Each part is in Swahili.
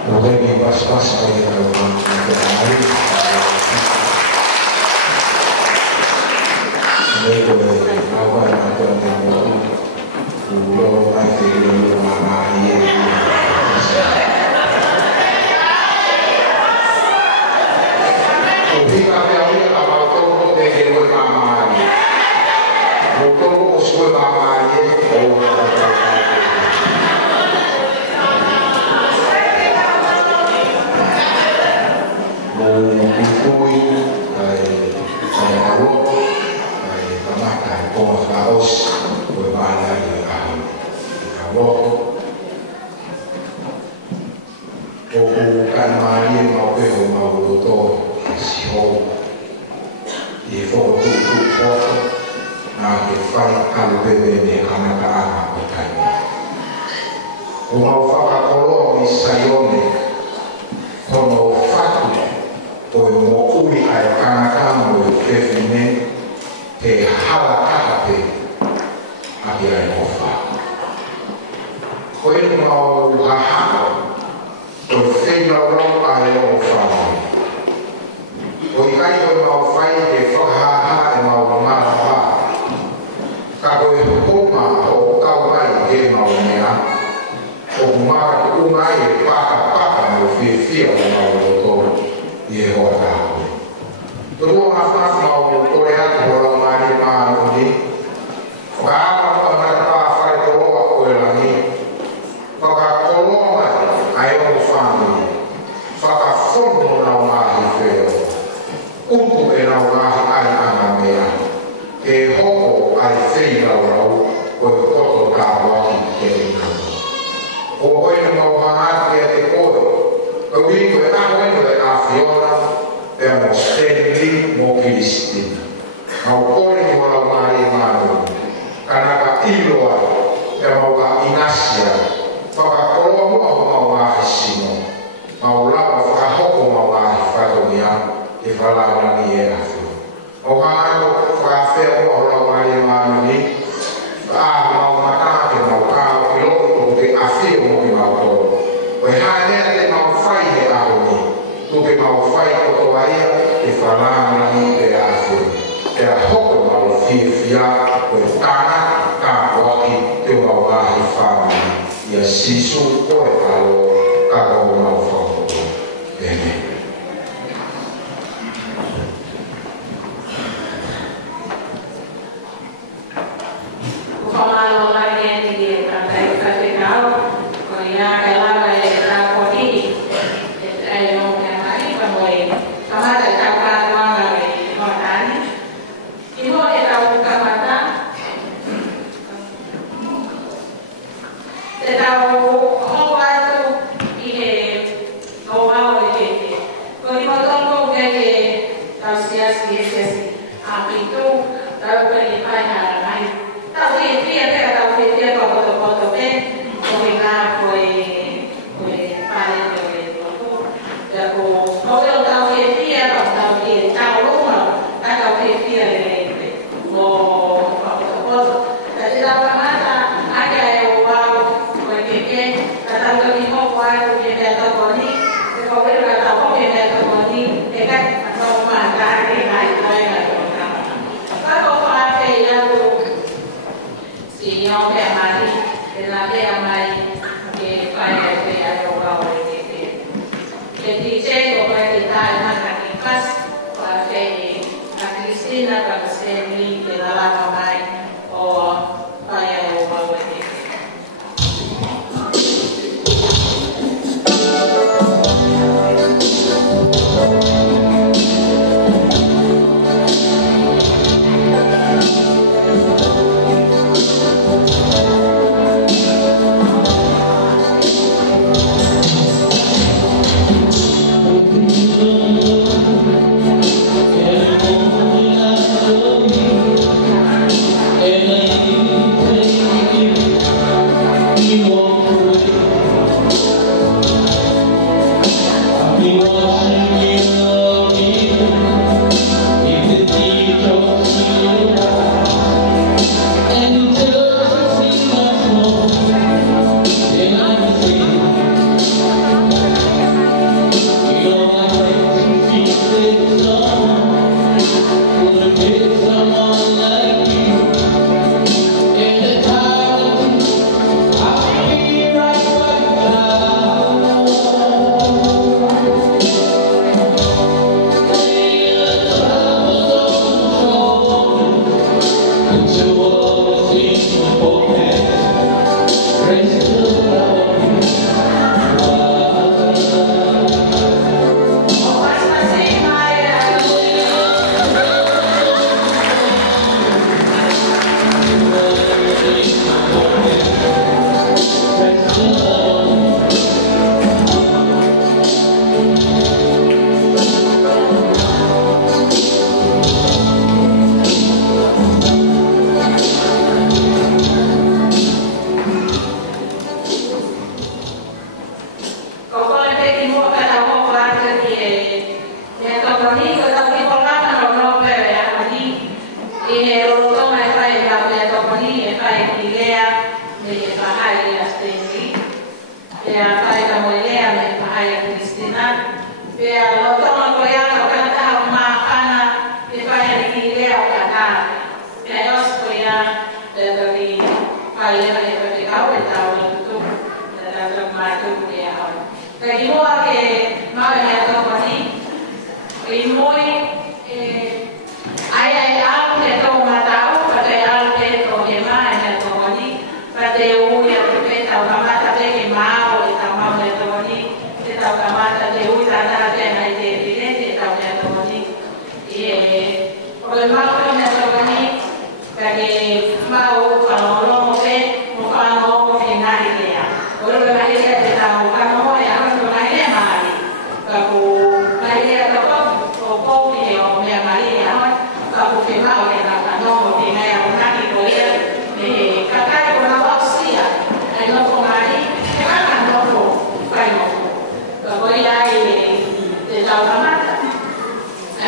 Mungkin pas-pas sebagai teman-teman lain. Ini boleh apa yang pulau nanti dulu mana ini. Tapi kami awalnya apa itu untuk mama ini. Untuk usul mama ini. Bukan main mau to sio di foto foto na che fai calve bene anaka ama kutani unaofaka koloni sayone kono fatu to mo uri ai kanaka mo kefine ke halaka pe abia ofa koe mau haha o feio lo ai o fai o kai o mau fai de faha e mau mara ka o homa o ka mai e mau mea o mara o mai e paka no fia o mau to e o ta to o ma fa mau to e a o mai ma ni fa ma pa fai to o e la ni ka ko ai o family faka fono na mahi feo upu e na mahi ai ana mea e hoko ai fei na rau o e koto ka waki ke ina o hoi na mauhangati e te koe o wiko e a wendo e a fiona e a mo stenli mo kilistina au kore ni wala mahi manu kanaka iloa e mauka inasia faka kolomo au mauahi sino maulapa whakahoko mawahi whatongia e whalawani e awhi. O hangano whakawhea o whalawani e maanuni mau matake mau kao i loko o te awhi o moki mau toro. O e haenea te mau whai he ahoni, tuke mau whai o toaia e whalawani e awhi. Te a hoko mau whiwhia o e tāna ka waki te mawahi whamani ia sisu o e alo ka o mau whau. Amen. ni ko ta ki ko ka no no pe ya ni e lo to mai fai ka pe to ni e fai ki lea me fa hai ya stendi e a fai ka mo lea me fa hai Cristina e a lo to ko ya ko ka ta ma kana e fai ki lea ka ta e os ko ya e ri fai le me pe ka o ta o tu ta ta ma tu ya ka ki mo ke ma me to ko ni e moi ai algo que toma matau para algo que toque mais na toni para ter o ia que tá o mata te que mal e tá mal na toni que tá o mata te o tá na te na evidente tá o na toni e o mal que na toni para que mal para o no pe o para no que na idea o lo que na idea te tá o para no ya no na idea mai para o na idea to o que o me maria porque mal que na no que na una que podía cacar con la vacía el no comari que va no fai no poi hai de la mata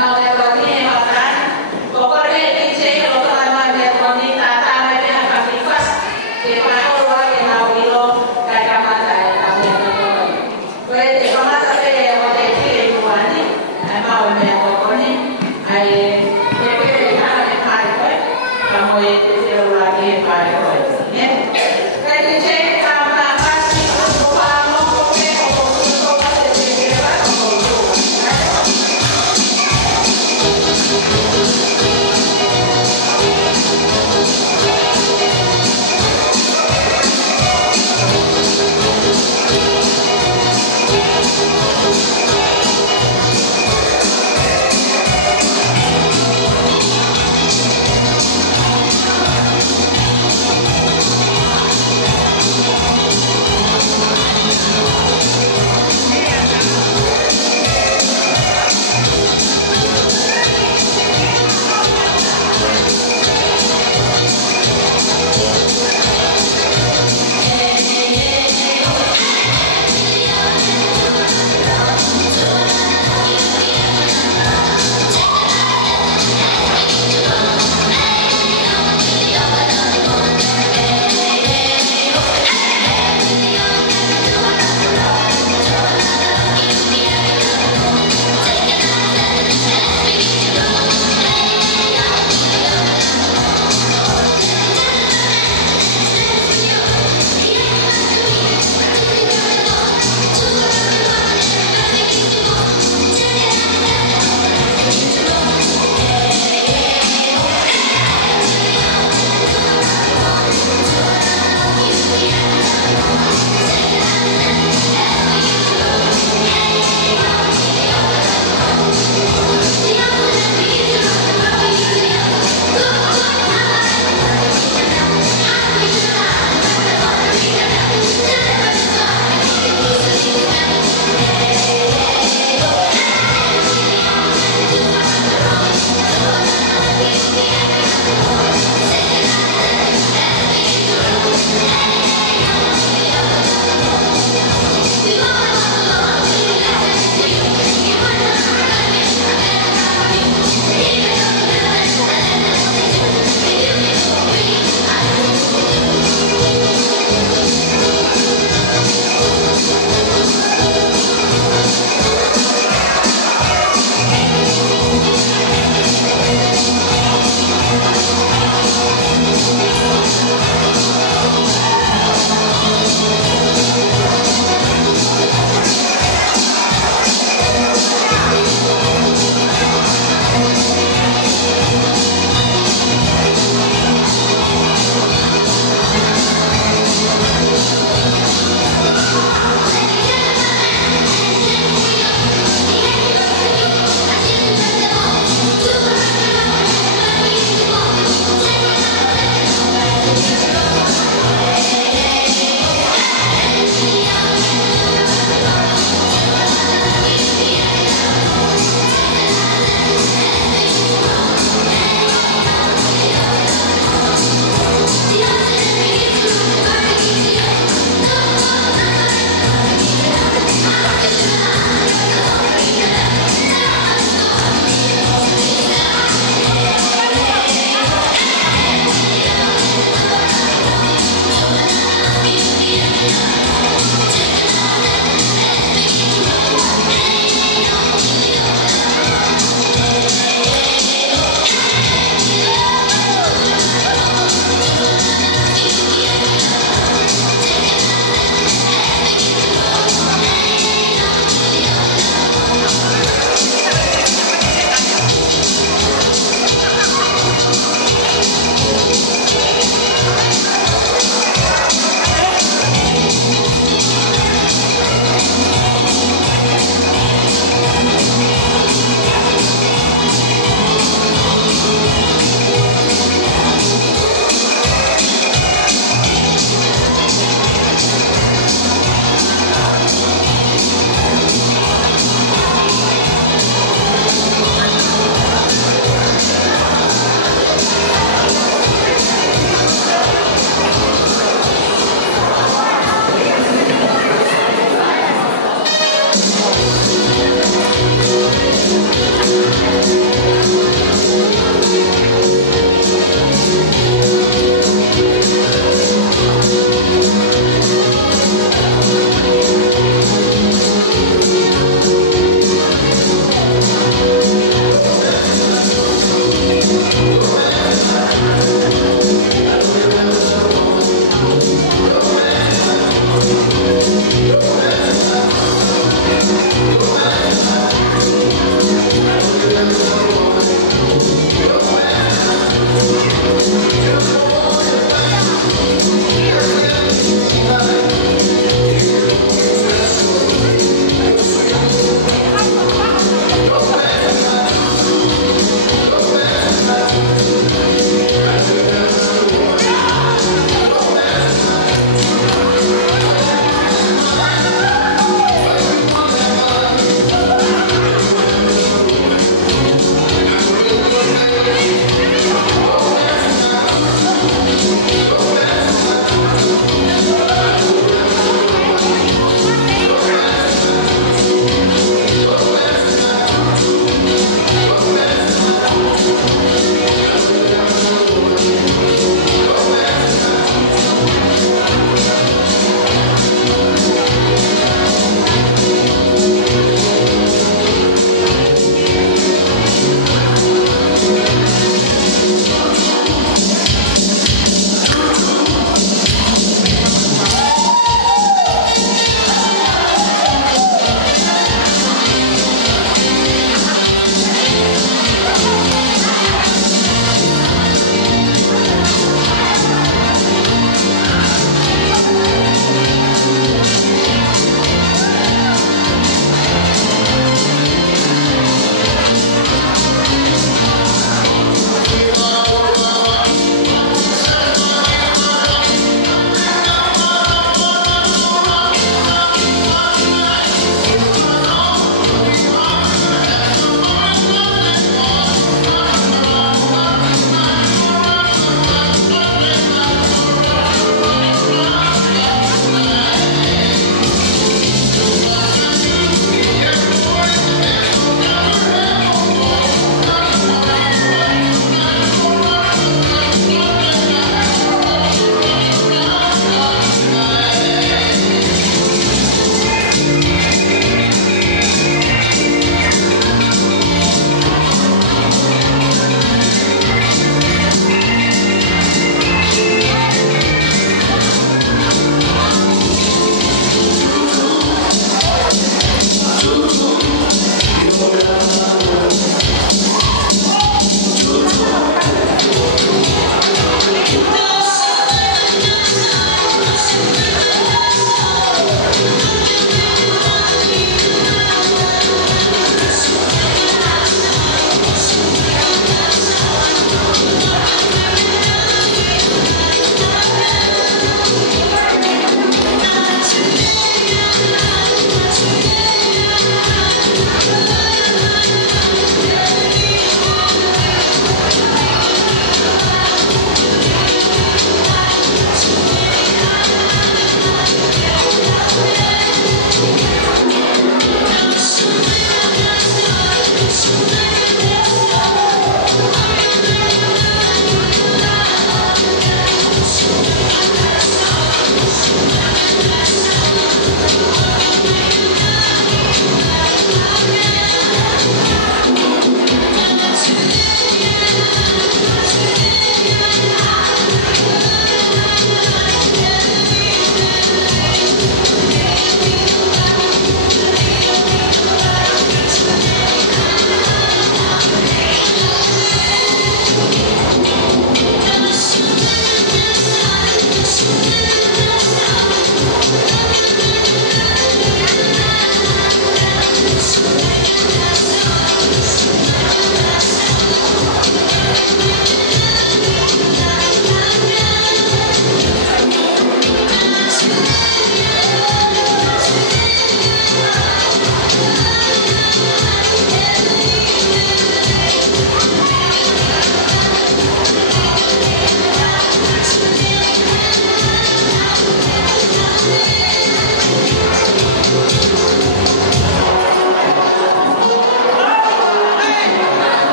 no de la tiene bastante poco Thank you.